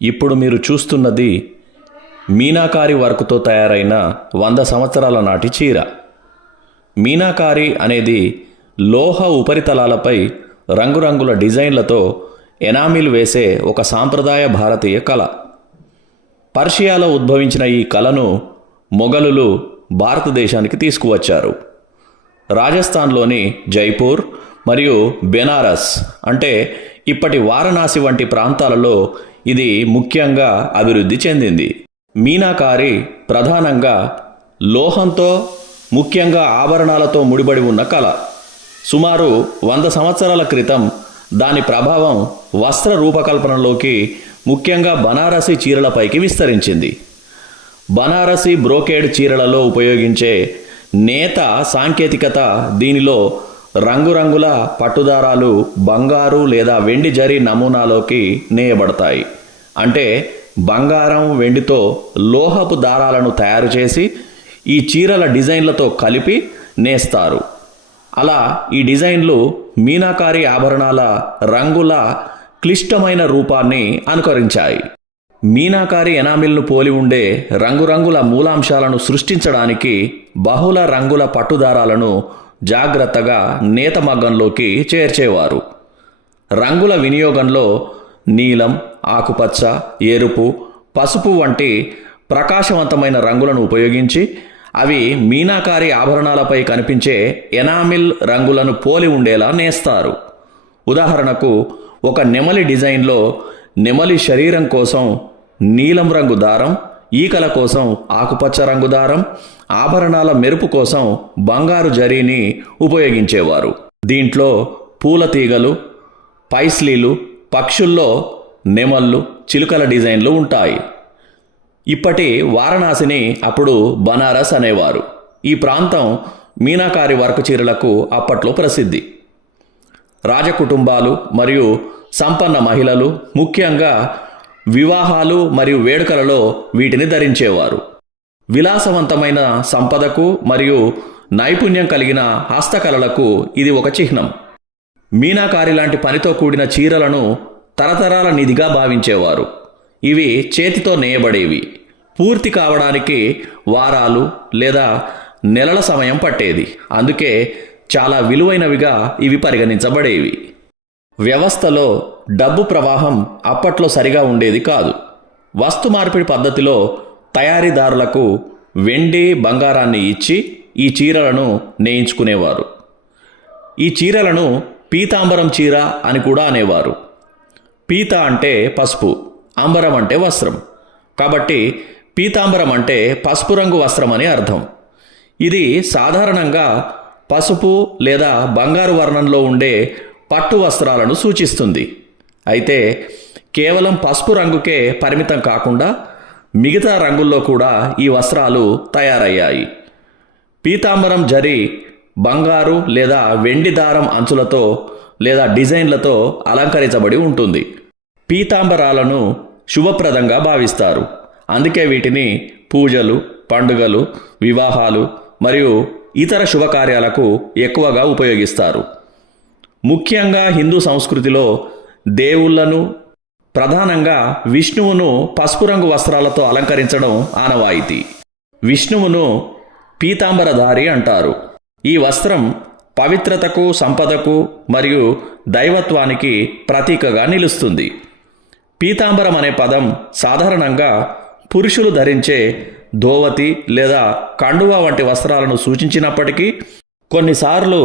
ఇప్పుడు మీరు చూస్తున్నది మీనాకారి వర్క్తో తయారైన 100 సంవత్సరాల నాటి చీర. మీనాకారి అనేది లోహ ఉపరితలాలపై రంగురంగుల డిజైన్లతో ఎనామిల్ వేసే ఒక సాంప్రదాయ భారతీయ కళ. పర్షియాలో ఉద్భవించిన ఈ కళను మొఘలులు భారతదేశానికి తీసుకువచ్చారు. రాజస్థాన్లోని జైపూర్ మరియు బెనారస్ అంటే ఇప్పటి వారణాసి వంటి ప్రాంతాలలో ఇది ముఖ్యంగా అభివృద్ధి చెందింది. మీనాకారి ప్రధానంగా లోహంతో, ముఖ్యంగా ఆభరణాలతో ముడిపడి ఉన్న కళ. సుమారు 100 సంవత్సరాల క్రితం దాని ప్రభావం వస్త్ర రూపకల్పనలోకి, ముఖ్యంగా బనారసీ చీరలపైకి విస్తరించింది. బనారసీ బ్రోకేడ్ చీరలలో ఉపయోగించే నేత సాంకేతికత, దీనిలో రంగురంగుల పట్టుదారాలు బంగారు లేదా వెండి జరీ నమూనాలోకి నేయబడతాయి. అంటే బంగారం, వెండితో లోహపు దారాలను తయారు చేసి ఈ చీరల డిజైన్లతో కలిపి నేస్తారు. అలా ఈ డిజైన్లు మీనాకారి ఆభరణాల రంగుల క్లిష్టమైన రూపాన్ని అనుకరించాయి. మీనాకారి ఎనామిల్ను పోలి ఉండే రంగురంగుల మూలాంశాలను సృష్టించడానికి బహుళ రంగుల పట్టుదారాలను జాగ్రత్తగా నేత మగ్గంలోకి చేర్చేవారు. రంగుల వినియోగంలో నీలం, ఆకుపచ్చ, ఎరుపు, పసుపు వంటి ప్రకాశవంతమైన రంగులను ఉపయోగించి అవి మీనాకారి ఆభరణాలపై కనిపించే ఎనామిల్ రంగులను పోలి ఉండేలా నేస్తారు. ఉదాహరణకు, ఒక నెమలి డిజైన్లో నెమలి శరీరం కోసం నీలం రంగు దారం, ఈకల కోసం ఆకుపచ్చ రంగు దారం, ఆభరణాల మెరుపు కోసం బంగారు జరీని ఉపయోగించేవారు. దీంట్లో పూల తీగలు, పైస్లీలు, పక్షుల్లో నెమళ్ళు, చిలుకల డిజైన్లు ఉంటాయి. ఇప్పటి వారణాసిని అప్పుడు బనారస్ అనేవారు. ఈ ప్రాంతం మీనాకారి వర్క్ చీరలకు అప్పట్లో ప్రసిద్ధి. రాజకుటుంబాలు మరియు సంపన్న మహిళలు ముఖ్యంగా వివాహాలు మరియు వేడుకలలో వీటిని ధరించేవారు. విలాసవంతమైన సంపదకు మరియు నైపుణ్యం కలిగిన హస్తకళలకు ఇది ఒక చిహ్నం. మీనాకారి లాంటి పనితో కూడిన చీరలను తరతరాల నిధిగా భావించేవారు. ఇవి చేతితో నేయబడేవి. పూర్తి కావడానికి వారాలు లేదా నెలల సమయం పట్టేది. అందుకే చాలా విలువైనవిగా ఇవి పరిగణించబడేవి. వ్యవస్థలో డబ్బు ప్రవాహం అప్పట్లో సరిగా ఉండేది కాదు. వస్తు మార్పిడి పద్ధతిలో తయారీదారులకు వెండి, బంగారాన్ని ఇచ్చి ఈ చీరలను నేయించుకునేవారు. ఈ చీరలను పీతాంబరం చీర అని కూడా అనేవారు. పీత అంటే పసుపు, అంబరం అంటే వస్త్రం. కాబట్టి పీతాంబరం అంటే పసుపు రంగు వస్త్రం అని అర్థం. ఇది సాధారణంగా పసుపు లేదా బంగారు వర్ణంలో ఉండే పట్టు వస్త్రాలను సూచిస్తుంది. అయితే కేవలం పసుపు రంగుకే పరిమితం కాకుండా మిగతా రంగుల్లో కూడా ఈ వస్త్రాలు తయారయ్యాయి. పీతాంబరం జరీ బంగారు లేదా వెండి దారం అంచులతో లేదా డిజైన్లతో అలంకరించబడి ఉంటుంది. పీతాంబరాలను శుభప్రదంగా భావిస్తారు. అందుకే వీటిని పూజలు, పండుగలు, వివాహాలు మరియు ఇతర శుభకార్యాలకు ఎక్కువగా ఉపయోగిస్తారు. ముఖ్యంగా హిందూ సంస్కృతిలో దేవుళ్లను, ప్రధానంగా విష్ణువును పసుపు రంగు వస్త్రాలతో అలంకరించడం ఆనవాయితీ. విష్ణువును పీతాంబరధారి అంటారు. ఈ వస్త్రం పవిత్రతకు, సంపదకు మరియు దైవత్వానికి ప్రతీకగా నిలుస్తుంది. పీతాంబరం అనే పదం సాధారణంగా పురుషులు ధరించే ధోవతి లేదా కండువా వంటి వస్త్రాలను సూచించినప్పటికీ కొన్నిసార్లు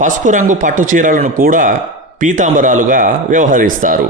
పసుపు రంగు పట్టు చీరలను కూడా పీతాంబరాలుగా వ్యవహరిస్తారు.